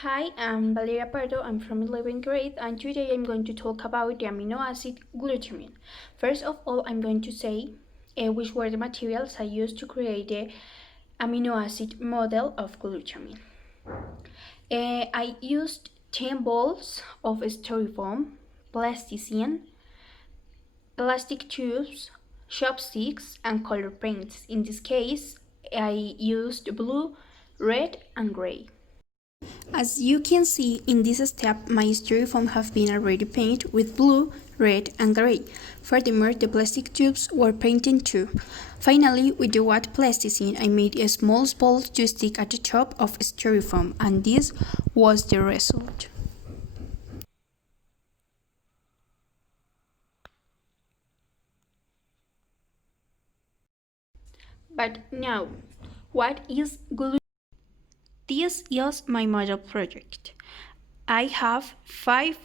Hi, I'm Valeria Pardo. I'm from 11th grade, and today I'm going to talk about the amino acid glutamine. First of all, I'm going to say which were the materials I used to create the amino acid model of glutamine. I used 10 balls of styrofoam, plasticine, plastic tubes, chopsticks, and color paints. In this case, I used blue, red, and gray. As you can see in this step, my styrofoam have been already painted with blue, red, and gray. Furthermore, the plastic tubes were painted too. Finally, with the wet plasticine, I made a small ball to stick at the top of styrofoam, and this was the result. But now, what is glue? This is my model project. I have 5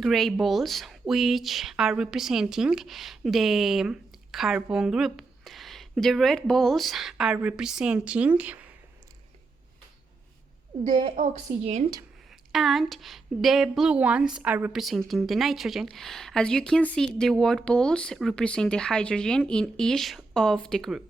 gray balls which are representing the carbon group. The red balls are representing the oxygen and the blue ones are representing the nitrogen. As you can see, the white balls represent the hydrogen in each of the group.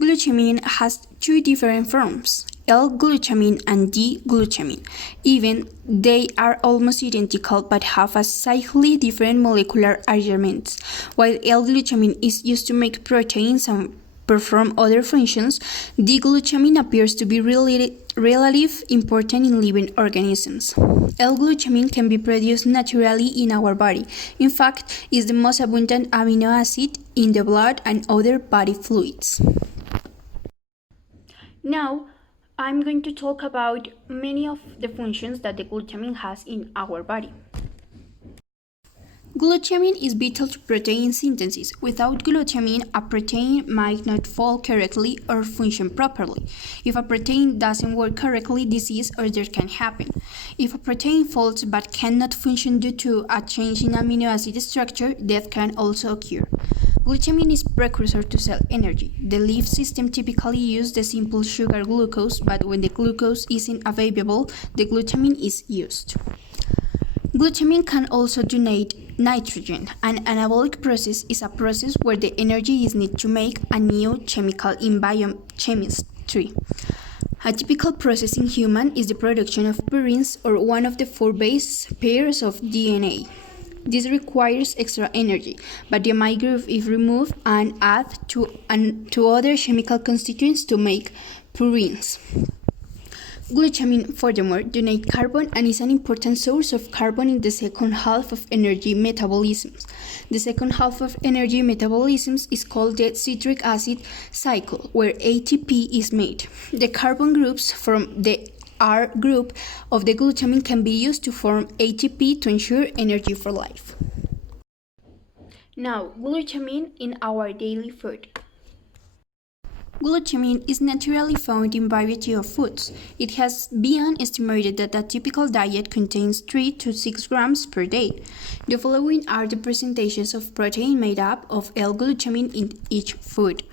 Glutamine has two different forms, L-glutamine and D-glutamine. Even they are almost identical but have a slightly different molecular arrangements. While L-glutamine is used to make proteins and perform other functions, D-glutamine appears to be relatively important in living organisms. L-glutamine can be produced naturally in our body. In fact, it is the most abundant amino acid in the blood and other body fluids. Now, I'm going to talk about many of the functions that the glutamine has in our body. Glutamine is vital to protein synthesis. Without glutamine, a protein might not fold correctly or function properly. If a protein doesn't work correctly, disease or death can happen. If a protein folds but cannot function due to a change in amino acid structure, death can also occur. Glutamine is precursor to cell energy. The leaf system typically uses the simple sugar glucose, but when the glucose isn't available, the glutamine is used. Glutamine can also donate nitrogen. An anabolic process is a process where the energy is needed to make a new chemical in biochemistry. A typical process in human is the production of purines, or one of the 4 base pairs of DNA. This requires extra energy, but the amide group is removed and added to other chemical constituents to make purines. Glutamine, furthermore, donates carbon and is an important source of carbon in the second half of energy metabolism. The second half of energy metabolism is called the citric acid cycle, where ATP is made. The carbon groups from the R group of the glutamine can be used to form ATP to ensure energy for life. Now, glutamine in our daily food. Glutamine is naturally found in a variety of foods. It has been estimated that a typical diet contains 3 to 6 grams per day. The following are the percentages of protein made up of L-glutamine in each food.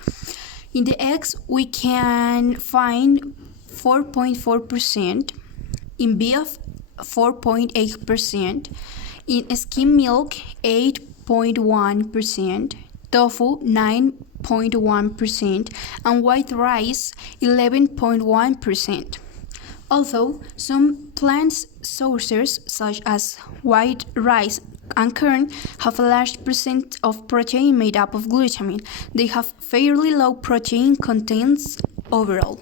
In the eggs, we can find 4.4%, in beef 4.8%, in skim milk 8.1%, tofu 9.1%, and white rice 11.1%. Although some plant sources such as white rice and corn have a large percent of protein made up of glutamine, they have fairly low protein contents overall.